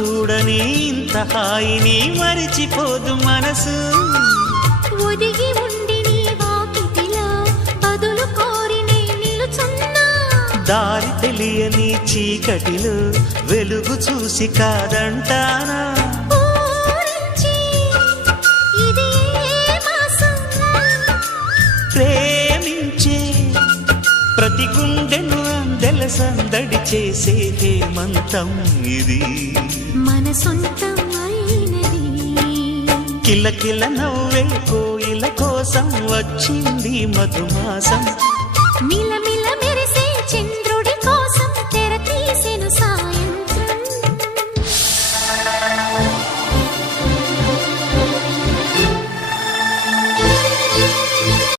చూడని ఇంత హాయిని మరిచిపోదు మనసు. ఒదిగి ఉండి నీ వాకిటిలో బదులు కోరి నే నిలుచున్నా. దారి తెలియని చీకటిలో వెలుగు చూసి కాదంటానా. ప్రేమించే ప్రతి గుండెను అందెల సందడి చేసే హేమంతం ఇది. మన సొంతం అయినది. కిలకిల నవ్వే కోయిల కోసం వచ్చింది మధుమాసం. మిలమిల